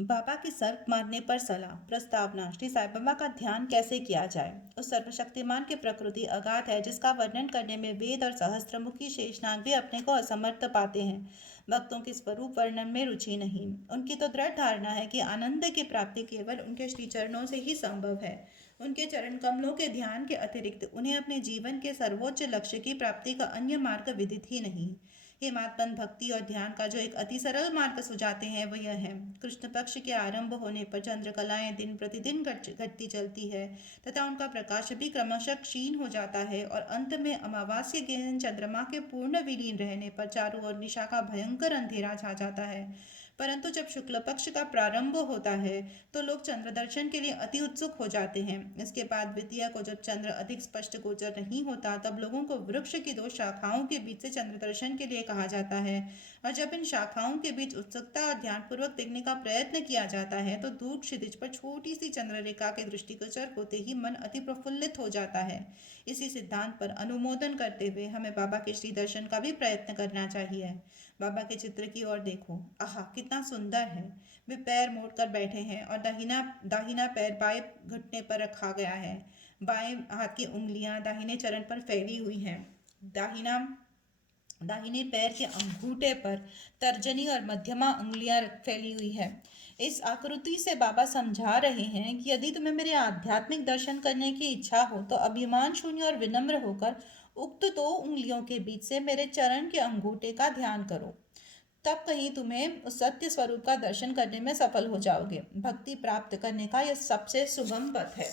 बाबा की सर्प मारने पर सलाह प्रस्तावना श्री साईं बाबा का ध्यान कैसे किया जाए। उस सर्वशक्तिमान की प्रकृति अगाध है जिसका वर्णन करने में वेद और सहस्त्रमुखी शेषनाग भी अपने को असमर्थ पाते हैं। भक्तों की स्वरूप वर्णन में रुचि नहीं। उनकी तो दृढ़ धारणा है कि आनंद की प्राप्ति केवल उनके श्री चरणों से ही संभव है। उनके चरण कमलों के ध्यान के अतिरिक्त उन्हें अपने जीवन के सर्वोच्च लक्ष्य की प्राप्ति का अन्य मार्ग विदित ही नहीं। हे महात्मन, भक्ति और ध्यान का जो एक अति सरल मार्ग सुझाते हैं वह यह है। कृष्ण पक्ष के आरंभ होने पर चंद्रकलाएं दिन प्रतिदिन घटती चलती है तथा उनका प्रकाश भी क्रमशः क्षीण हो जाता है और अंत में अमावास्या के दिन चंद्रमा के पूर्ण विलीन रहने पर चारों ओर निशा का भयंकर अंधेरा छा जाता है। परंतु जब शुक्ल पक्ष का प्रारंभ होता है तो लोग चंद्र दर्शन के लिए अति उत्सुक हो जाते हैं। इसके बाद द्वितीया को जब चंद्र अधिक स्पष्ट गोचर नहीं होता तब लोगों को वृक्ष की दो शाखाओं के बीच से चंद्र दर्शन के लिए कहा जाता है, और जब इन शाखाओं के बीच उत्सुकता और ध्यानपूर्वक देखने का प्रयत्न किया जाता है तो दूर क्षितिज पर छोटी सी चंद्ररेखा के दृष्टिगोचर होते ही मन अति प्रफुल्लित हो जाता है। इसी सिद्धांत पर अनुमोदन करते हुए हमें बाबा के श्री दर्शन का भी प्रयत्न करना चाहिए। बाबा के चित्र की ओर देखो, आहा कितना सुंदर है। वे पैर मोड़कर बैठे हैं और दाहिना दाहिना पैर बाएं घुटने पर रखा गया है। बाएं हाथ की उंगलियां दाहिने चरण पर फैली हुई हैं। दाहिना दाहिने पैर के अंगूठे पर तर्जनी और मध्यमा उंगलियां फैली हुई है। इस आकृति से बाबा समझा रहे हैं कि यदि तुम्हें मेरे आध्यात्मिक दर्शन करने की इच्छा हो तो अभिमान शून्य और विनम्र होकर उक्त दो उंगलियों के बीच से मेरे चरण के अंगूठे का ध्यान करो। तब कहीं तुम्हें उस सत्य स्वरूप का दर्शन करने में सफल हो जाओगे। भक्ति प्राप्त करने का यह सबसे सुगम पथ है।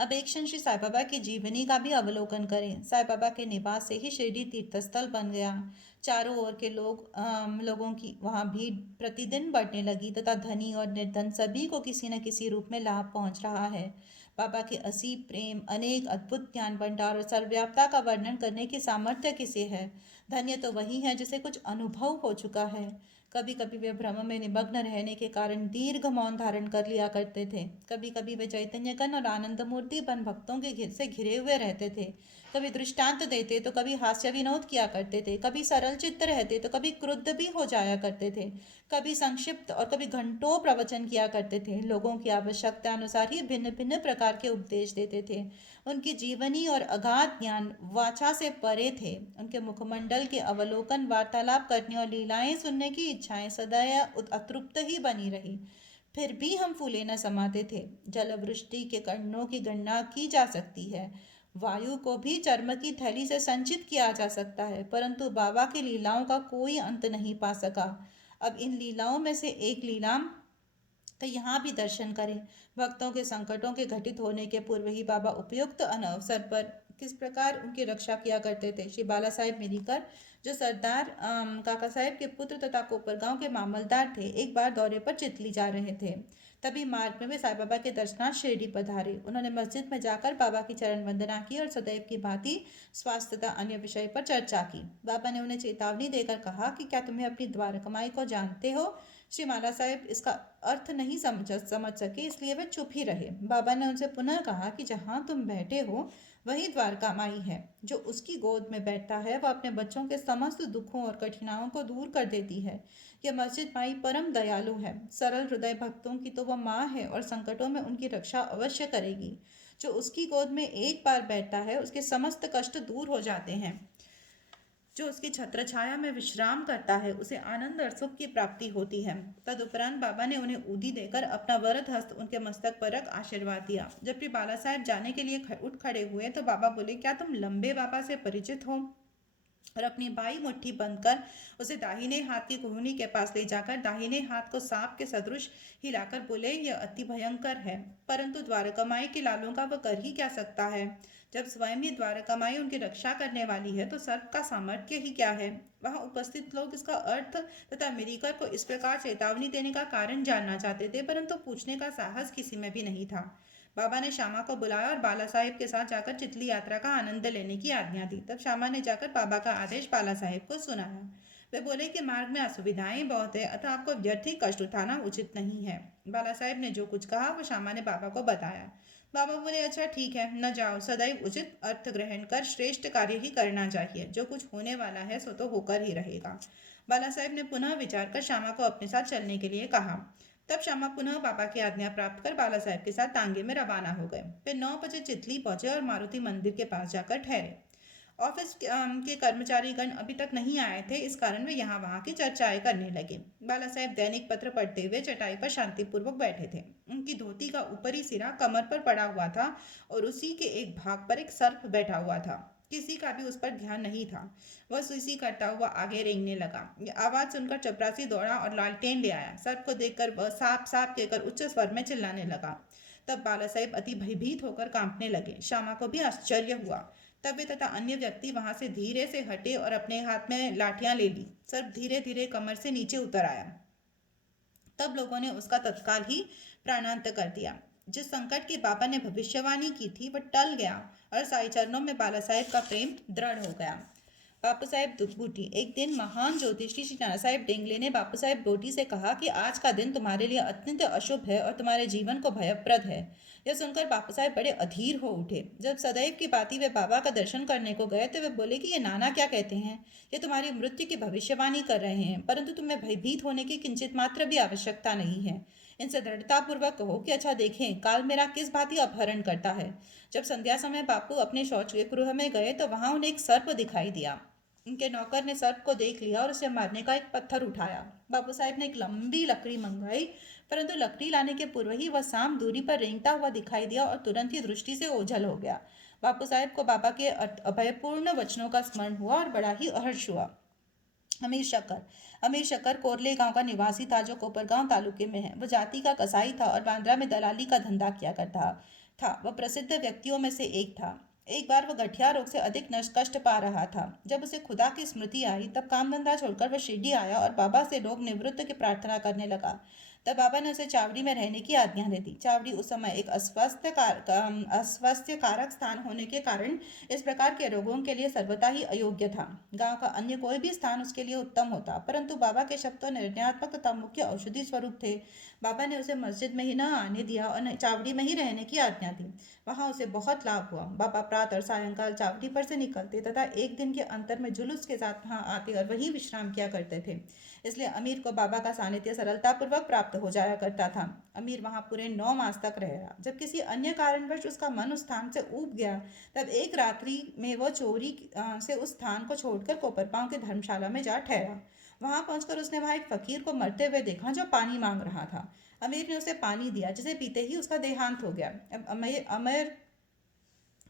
अब एक क्षण श्री साई बाबा की जीवनी का भी अवलोकन करें। साई बाबा के निवास से ही शिरडी तीर्थस्थल बन गया। चारों ओर के लोगों की वहां भीड़ प्रतिदिन बढ़ने लगी तथा धनी और निर्धन सभी को किसी न किसी रूप में लाभ पहुंच रहा है। बाबा के असीम प्रेम, अनेक अद्भुत ज्ञान भंडार और सर्वव्यापता का वर्णन करने की सामर्थ्य किसे है। धन्य तो वही है जिसे कुछ अनुभव हो चुका है। कभी कभी वे भ्रम में निमग्न रहने के कारण दीर्घ मौन धारण कर लिया करते थे। कभी कभी वे चैतन्य कन और आनंद मूर्ति बन भक्तों के से घिरे हुए रहते थे। कभी दृष्टांत देते तो कभी हास्य विनोद किया करते थे। कभी सरल चित्त रहते तो कभी क्रुद्ध भी हो जाया करते थे। कभी संक्षिप्त और कभी घंटों प्रवचन किया करते थे। लोगों की आवश्यकता अनुसार ही भिन्न भिन्न प्रकार के उपदेश देते थे। उनकी जीवनी और अगाध ज्ञान वाचा से परे थे। उनके मुखमंडल के अवलोकन, वार्तालाप करने और लीलाएं सुनने की इच्छाएं सदैव अतृप्त ही बनी रही। फिर भी हम फूले न समाते थे। जलवृष्टि के कणों की गणना की जा सकती है। वायु को भी चर्म की थैली से संचित किया जा सकता है, परंतु बाबा की लीलाओं का कोई अंत नहीं पा सका। अब इन लीलाओं में से एक लीला तो यहाँ भी दर्शन करें। भक्तों के संकटों के घटित होने के पूर्व ही बाबा उपयुक्त अवसर पर किस प्रकार उनकी रक्षा किया करते थे। श्री बाला साहेब मिरीकर, जो सरदार काका साहेब के पुत्र तथा कोपर गांव के मामलदार थे, एक बार दौरे पर चितली जा रहे थे। तभी मार्ग में वे साईं बाबा के दर्शनार्थ शिरडी पधारे। उन्होंने मस्जिद में जाकर बाबा की चरण वंदना की और सदैव की भांति स्वास्थ्य तथा अन्य विषय पर चर्चा की। बाबा ने उन्हें चेतावनी देकर कहा कि क्या तुम्हें अपनी द्वार कमाई को जानते हो। श्री माला साहेब इसका अर्थ नहीं समझ सके, इसलिए वे चुप ही रहे। बाबा ने उनसे पुनः कहा कि जहाँ तुम बैठे हो वही द्वारका माई है। जो उसकी गोद में बैठता है वह अपने बच्चों के समस्त दुखों और कठिनाइयों को दूर कर देती है। यह मस्जिद माई परम दयालु है। सरल हृदय भक्तों की तो वह माँ है और संकटों में उनकी रक्षा अवश्य करेगी। जो उसकी गोद में एक बार बैठता है उसके समस्त कष्ट दूर हो जाते हैं। जो उसकी छत्र छाया में विश्राम करता है उसे आनंद और सुख की प्राप्ति होती है। तदुपरांत बाबा ने उन्हें ऊदी देकर अपना वरद हस्त उनके मस्तक पर रख आशीर्वाद दिया। जब श्री बाला साहेब जाने के लिए उठ खड़े हुए तो बाबा बोले, क्या तुम लंबे बाबा से परिचित हो। और अपनी बाई मुट्ठी बंद कर उसे दाहिने हाथ की कुहनी के पास ले जाकर दाहिने हाथ को सांप के सदृश हिलाकर बोले, यह अति भयंकर है, परंतु द्वारकामाई के लालों का वह कर ही क्या सकता है। जब स्वयं ही द्वारकामाई उनकी रक्षा करने वाली है तो सर्प का सामर्थ्य ही क्या है। वहां उपस्थित लोग इसका अर्थ तथा मिरीकर को इस प्रकार चेतावनी देने का कारण जानना चाहते थे, परंतु पूछने का साहस किसी में भी नहीं था। बाबा ने श्यामा को बुलाया और बाला साहेब के साथ जाकर चितली यात्रा का आनंद लेने की आज्ञा दी। तब श्यामा ने जाकर बाबा का आदेश बाला साहेब को सुनाया। वे बोले कि मार्ग में असुविधाएं बहुत है, अतः आपको व्यर्थ ही कष्ट उठाना उचित नहीं है। बाला साहेब ने जो कुछ कहा वो श्यामा ने बाबा को बताया। बाबा बोले, अच्छा ठीक है, न जाओ, सदैव उचित अर्थ ग्रहण कर श्रेष्ठ कार्य ही करना चाहिए। जो कुछ होने वाला है सो तो होकर ही रहेगा। बाला साहेब ने पुनः विचार कर श्यामा को अपने साथ चलने के लिए कहा। तब श्यामा पुनः बाबा की आज्ञा प्राप्त कर बाला साहेब के साथ तांगे में रवाना हो गए। फिर 9 बजे चितली पहुंचे और मारुति मंदिर के पास जाकर ठहरे। ऑफिस के कर्मचारीगण अभी तक नहीं आए थे, इस कारण वे यहाँ वहाँ की चर्चाएं करने लगे। बाला साहेब दैनिक पत्र पढ़ते हुए चटाई पर शांतिपूर्वक बैठे थे। उनकी धोती का ऊपरी सिरा कमर पर पड़ा हुआ था और उसी के एक भाग पर एक सर्प बैठा हुआ था। किसी का भी उस पर ध्यान नहीं था। वह सुसी करता हुआ आगे रेंगने लगा। आवाज सुनकर चपरासी दौड़ा और लालटेन ले आया। सर्प को देखकर वह साफ साफ कहकर उच्च स्वर में चिल्लाने लगा। तब बाला साहेब अति भयभीत होकर कांपने लगे। श्यामा को भी आश्चर्य हुआ। तब वे तथा अन्य व्यक्ति वहां से धीरे से हटे और अपने हाथ में लाठियां ले ली। सर्प धीरे धीरे कमर से नीचे उतर आया। तब लोगों ने उसका तत्काल ही प्राणांत कर दिया। जिस संकट की बाबा ने भविष्यवाणी की थी वह टल गया और साई चरणों में बाला साहेब का प्रेम दृढ़ हो गया। बापू साहेब दुखबूटी। एक दिन महान ज्योतिषी श्री नाना साहेब डेंगले ने बापू साहेब डोटी से कहा कि आज का दिन तुम्हारे लिए अत्यंत अशुभ है और तुम्हारे जीवन को भयप्रद है। यह सुनकर बापू साहेब बड़े अधीर हो उठे। जब सदैव की भांति वे बाबा का दर्शन करने को गए तो वे बोले कि ये नाना क्या कहते हैं, ये तुम्हारी मृत्यु की भविष्यवाणी कर रहे हैं, परंतु तुम्हें भयभीत होने की किंचित मात्र भी आवश्यकता नहीं है। इनसे दृढ़तापूर्वक कहो कि अच्छा देखें काल मेरा किस भांति अपहरण करता है। जब संध्या समय बापू अपने शौच के गृह में गए तो वहां उन्हें एक सर्प दिखाई दिया। उनके नौकर ने सर्प को देख लिया और उसे मारने का एक पत्थर उठाया। बापू साहेब ने एक लंबी लकड़ी मंगवाई, परंतु लकड़ी लाने के पूर्व ही वह सांप दूरी पर रेंगता हुआ दिखाई दिया और तुरंत ही दृष्टि से ओझल हो गया। बापू साहेब को बाबा के अभयपूर्ण वचनों का स्मरण हुआ और बड़ा ही हर्ष हुआ। अमीर शक्कर कोरले गांव का निवासी था जो कोपरगांव तालुके में है। वह जाति का कसाई था और बांद्रा में दलाली का धंधा किया करता था। वह प्रसिद्ध व्यक्तियों में से एक था। एक बार वह गठिया रोग से अधिक कष्ट पा रहा था। जब उसे खुदा की स्मृति आई तब काम धंधा छोड़कर वह शिरडी आया और बाबा से रोग निवृत्त की प्रार्थना करने लगा। तब बाबा ने उसे चावड़ी में रहने की आज्ञा दे दी। चावड़ी उस समय एक अस्वास्थ्य कारक स्थान होने के कारण इस प्रकार के रोगों के लिए सर्वथा ही अयोग्य था। गांव का अन्य कोई भी स्थान उसके लिए उत्तम होता, परंतु बाबा के शब्द तो निर्णयात्मक तथा मुख्य औषधि स्वरूप थे। बाबा ने उसे मस्जिद में ही न आने दिया और चावड़ी में ही रहने की आज्ञा दी। वहां उसे बहुत लाभ हुआ। बाबा प्रातः और सायंकाल चावड़ी पर से निकलते तथा एक दिन के अंतर में जुलूस के साथ वहां आते और वहीं विश्राम किया करते थे। इसलिए अमीर को बाबा का सानिध्य सरलतापूर्वक प्राप्त हो जाया करता था। अमीर वहां पूरे 9 मास तक रहा। जब किसी अन्य कारणवश उसका मन उस स्थान से ऊब गया तब एक रात्रि में वह चोरी से उस स्थान को छोड़कर कोपरपांव के धर्मशाला में जा ठहरा। वहां पहुंचकर उसने वहां एक फकीर को मरते हुए देखा जो पानी मांग रहा था। अमीर ने उसे पानी दिया जिसे पीते ही उसका देहांत हो गया। अब अमीर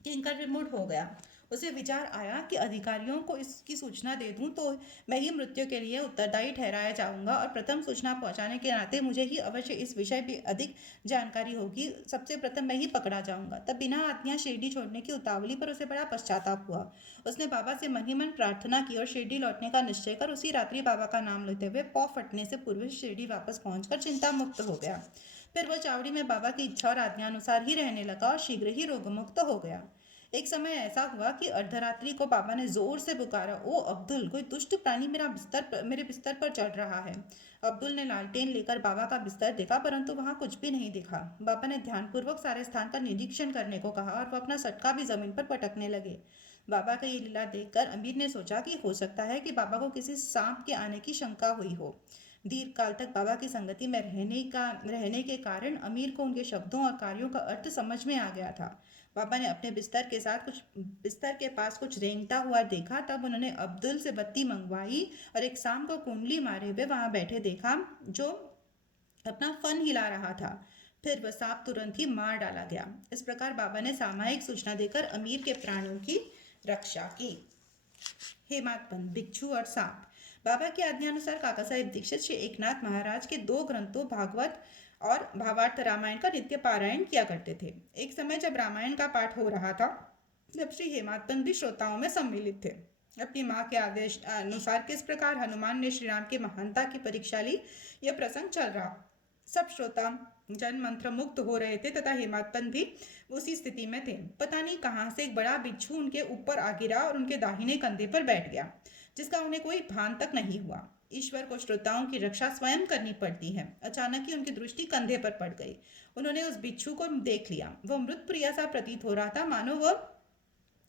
किंकर विमुड हो गया। उसे विचार आया कि अधिकारियों को इसकी सूचना दे दूं तो मैं ही मृत्यु के लिए उत्तरदायी ठहराया जाऊंगा और प्रथम सूचना पहुंचाने के नाते मुझे ही अवश्य इस विषय भी अधिक जानकारी होगी। सबसे प्रथम मैं ही पकड़ा जाऊंगा। तब बिना आज्ञा शिरडी छोड़ने की उतावली पर उसे बड़ा पश्चाताप हुआ। उसने बाबा से मन ही मन प्रार्थना की और शिरडी लौटने का निश्चय कर उसी रात्रि बाबा का नाम लेते हुए पौ फटने से पूर्व शिरडी वापस पहुंचकर चिंता मुक्त हो गया। फिर वह चावड़ी में बाबा की इच्छा और आज्ञा अनुसार ही रहने लगा और शीघ्र ही रोगमुक्त हो गया। एक समय ऐसा हुआ कि अर्धरात्रि को बाबा ने जोर से पुकारा, ओ अब्दुल, कोई दुष्ट प्राणी मेरे बिस्तर पर चढ़ रहा है। अब्दुल ने लालटेन लेकर बाबा का बिस्तर देखा, परंतु वहां कुछ भी नहीं दिखा। बाबा ने ध्यानपूर्वक सारे स्थान का निरीक्षण करने को कहा और वह अपना सटका भी जमीन पर पटकने लगे। बाबा का ये लीला देखकर अमीर ने सोचा कि हो सकता है कि बाबा को किसी सांप के आने की शंका हुई हो। दीर्घ काल तक बाबा की संगति में रहने के कारण अमीर को उनके शब्दों और कार्यों का अर्थ समझ में आ गया था। बाबा ने अपने बिस्तर के पास कुछ रेंगता हुआ देखा। तब उन्होंने अब्दुल से बत्ती मंगवाई और एक सांप को कुंडली मारे हुए वहां बैठे देखा जो अपना फन हिला रहा था। फिर वह सांप तुरंत ही मार डाला गया। इस प्रकार बाबा ने सामयिक सूचना देकर अमीर के प्राणों की रक्षा की। हेमात्पन, भिक्षु और सांप। बाबा की आज्ञानुसार काका साहेब दीक्षित श्री एकनाथ महाराज के 2 ग्रंथों भागवत और भावार्थ रामायण का नित्य पारायण किया करते थे। एक समय जब रामायण का पाठ हो रहा था तब श्री हेमात्पन भी श्रोताओं में सम्मिलित थे। अपनी माँ के आदेश अनुसार किस प्रकार हनुमान ने श्री राम की महानता की परीक्षा ली, यह प्रसंग चल रहा। सब श्रोता जन मंत्र मुक्त हो रहे थे तथा हेमात्पन भी उसी स्थिति में थे। पता नहीं कहाँ से एक बड़ा बिच्छू उनके ऊपर आ गिरा और उनके दाहिने कंधे पर बैठ गया। जिसका उन्हें कोई भान तक नहीं हुआ। ईश्वर को श्रोताओं की रक्षा स्वयं करनी पड़ती है। अचानक ही उनकी दृष्टि कंधे पर पड़ गई। उन्होंने उस बिच्छू को देख लिया। वह मृत प्रिया सा प्रतीत हो रहा था, मानो वह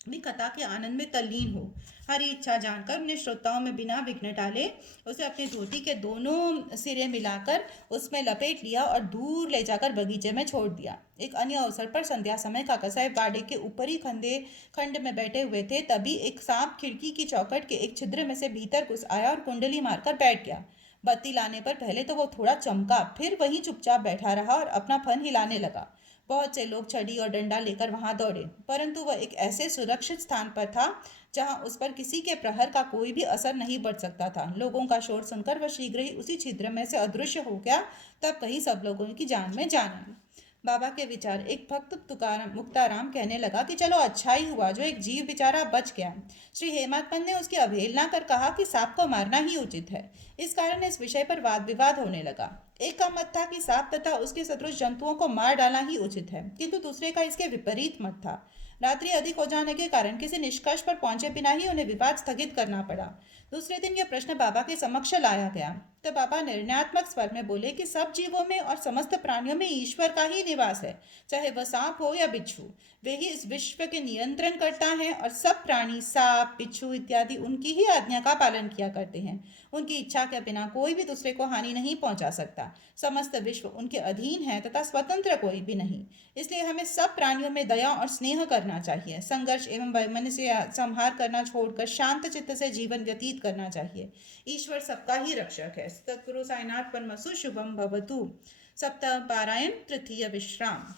भी कथा के आनंद में तल्लीन हो। हरी इच्छा जानकर उन्हें श्रोताओं में बिना विघ्न डाले उसे अपनी धोती के दोनों सिरे मिलाकर उसमें लपेट लिया और दूर ले जाकर बगीचे में छोड़ दिया। एक अन्य अवसर पर संध्या समय काका साहेब बाड़े के ऊपरी खंड में बैठे हुए थे, तभी एक सांप खिड़की की चौखट के एक छिद्र में से भीतर घुस आया और कुंडली मारकर बैठ गया। बत्ती लाने पर पहले तो वो थोड़ा चमका, फिर वहीं चुपचाप बैठा रहा और अपना फन हिलाने लगा। बहुत से लोग छड़ी और डंडा लेकर वहां दौड़े, परंतु वह एक ऐसे सुरक्षित स्थान पर था जहां उस पर किसी के प्रहर का कोई भी असर नहीं पड़ सकता था। लोगों का शोर सुनकर वह शीघ्र ही उसी छिद्र में से अदृश्य हो गया। तब कहीं सब लोगों की जान में जान आई। बाबा के विचार। एक भक्त तुकाराम मुक्ताराम कहने लगा कि चलो अच्छा ही हुआ जो एक जीव बेचारा बच गया। श्री हेमंत पंत ने उसकी अवहेलना कर कहा कि सांप को मारना ही उचित है। इस कारण इस विषय पर वाद विवाद होने लगा। एक का मत था कि सांप तथा उसके सदृश जंतुओं को मार डालना ही उचित है, किंतु दूसरे का इसके विपरीत मत था। रात्रि अधिक हो जाने के कारण किसी निष्कर्ष पर पहुंचे बिना ही उन्हें विवाद स्थगित करना पड़ा। दूसरे दिन यह प्रश्न बाबा के समक्ष लाया गया, तो बाबा निर्णयात्मक स्वर में बोले कि सब जीवों में और समस्त प्राणियों में ईश्वर का ही निवास है, चाहे वह सांप हो या बिच्छू। वे ही इस विश्व के नियंत्रण करता है और सब प्राणी सांप बिच्छू इत्यादि उनकी ही आज्ञा का पालन किया करते हैं। उनकी इच्छा के बिना कोई भी दूसरे को हानि नहीं पहुंचा सकता। समस्त विश्व उनके अधीन है तथा स्वतंत्र कोई भी नहीं। इसलिए हमें सब प्राणियों में दया और स्नेह करना चाहिए। संघर्ष एवं वैमनस्य से संहार करना छोड़कर शांत चित्त से जीवन व्यतीत करना चाहिए। ईश्वर सबका ही रक्षक है। सतगुरु साईनाथ परमसु शुभम भवतु। सप्ताह पारायण तृतीय विश्राम।